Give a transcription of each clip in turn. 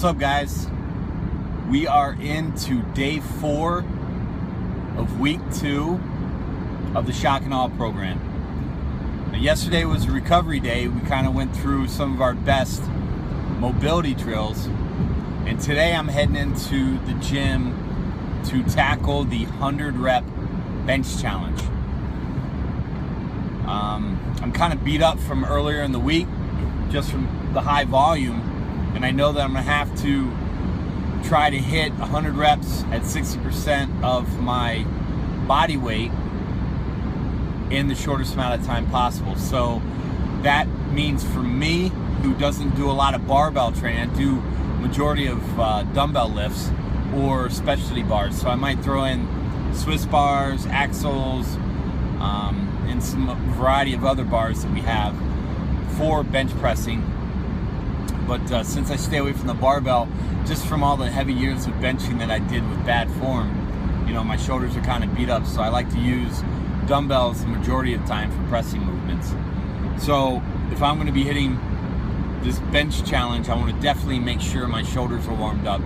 What's up, guys? We are into day 4 of week 2 of the Shock and Awe program. Now, yesterday was a recovery day. We kind of went through some of our best mobility drills, and today I'm heading into the gym to tackle the 100 rep bench challenge. I'm kind of beat up from earlier in the week, just from the high volume, and I know that I'm going to have to try to hit 100 reps at 60% of my body weight in the shortest amount of time possible. So that means for me, who doesn't do a lot of barbell training, I do majority of dumbbell lifts or specialty bars. So I might throw in Swiss bars, axles, and some variety of other bars that we have for bench pressing. But since I stay away from the barbell, just from all the heavy years of benching that I did with bad form, you know, my shoulders are kind of beat up, so I like to use dumbbells the majority of the time for pressing movements. So if I'm going to be hitting this bench challenge, I want to definitely make sure my shoulders are warmed up.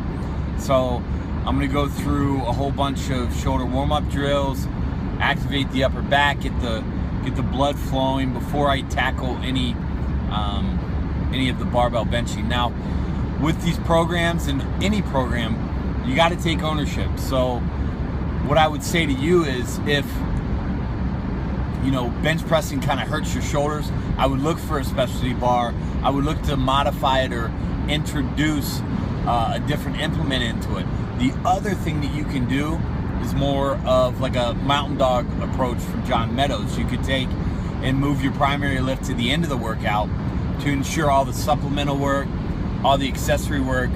So I'm going to go through a whole bunch of shoulder warm-up drills, activate the upper back, get the blood flowing before I tackle any of the barbell benching. Now, with these programs and any program, you got to take ownership. So what I would say to you is, if you know bench pressing kind of hurts your shoulders, I would look for a specialty bar. I would look to modify it or introduce a different implement into it. The other thing that you can do is more of like a mountain dog approach from John Meadows. You could take and move your primary lift to the end of the workout to ensure all the supplemental work, all the accessory work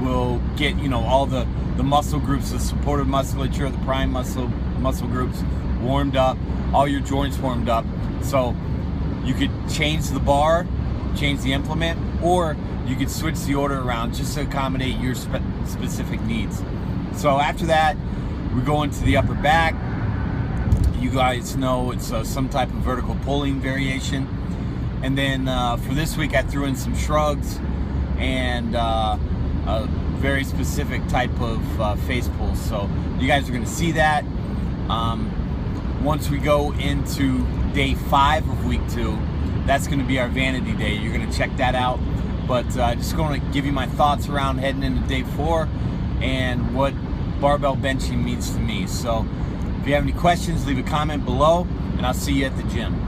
will get, you know, all the muscle groups, the supportive musculature, the prime muscle groups warmed up, all your joints warmed up. So you could change the bar, change the implement, or you could switch the order around just to accommodate your specific needs. So after that, we go into the upper back. You guys know it's some type of vertical pulling variation. And then for this week, I threw in some shrugs and a very specific type of face pulls. So you guys are going to see that. Once we go into day 5 of week 2, that's going to be our vanity day. You're going to check that out. But just going to give you my thoughts around heading into day 4 and what barbell benching means to me. So if you have any questions, leave a comment below, and I'll see you at the gym.